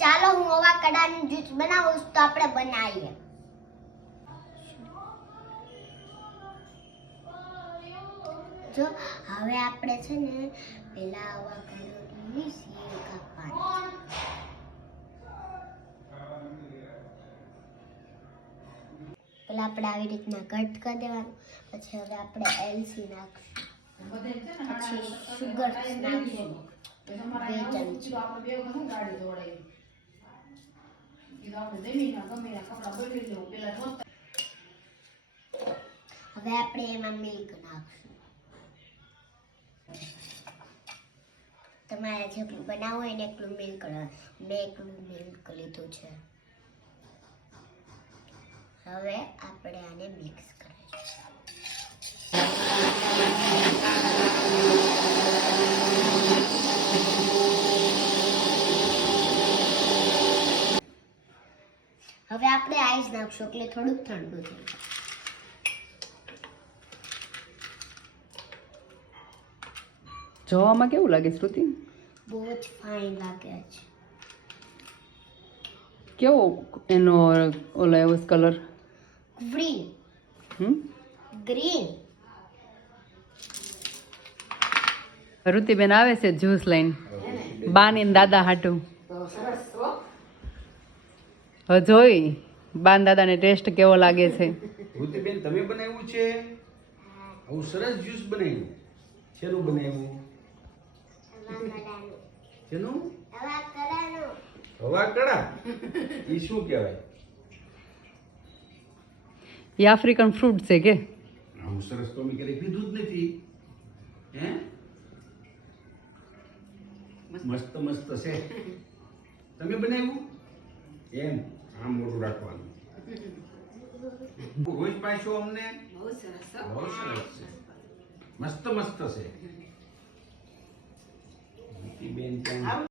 ચાલો હું અવાકાડાનું જ્યુસ બનાવું તો આપણે બનાવીએ. જો હવે આપણે છે ને પેલા અવાકાડોની સીલ કાપવાની. પેલા આપણે આવી રીતના કટ કરી દેવાનું. પછી હવે આપણે એલસી નાખશું, પછી સુગર નાખશું 2 ચમચી. હવે આપણે એમાં મિલ્ક નાખશું. તમારે જેટલું બનાવવું હોય ને એટલું મિલ્ક લેવાનું. મેં એટલું મિલ્ક લીધું છે. હવે આપણે આને મિક્સ કરીશું. હવે આપણે આઈસ નાખશું એટલે થોડુંક ઠંડુ થઈ જાય. જોવામાં કેવું લાગે શ્રુતિ? બહુ જ ફાઇન લાગે છે. કેવો એનો ઓલા એવો કલર? ગ્રીન. ગ્રીન. ઋતિબેન આવે છે જ્યુસ લઈને બાની ને દાદા હાટું. હવે જોઈ બાન દાદાને ટેસ્ટ કેવો લાગે છે. ઋતિબેન તમે બનાવ્યું છે? આવું સરસ જ્યુસ બનાવ્યું. શેનું બનાવ્યું? શેનું? અવાકડા. એ શું કહેવાય? એ આફ્રિકન ફ્રૂટ છે કે? આવું સરસ તો મેં ક્યારેય પીધું જ નથી. હે મસ્ત મસ્ત છે. તમે બનાવ્યું? એમ આમ મોટું રાખવાનું. રોજ પાછો અમને બહુ સરસ છે. મસ્ત મસ્ત છે. બેન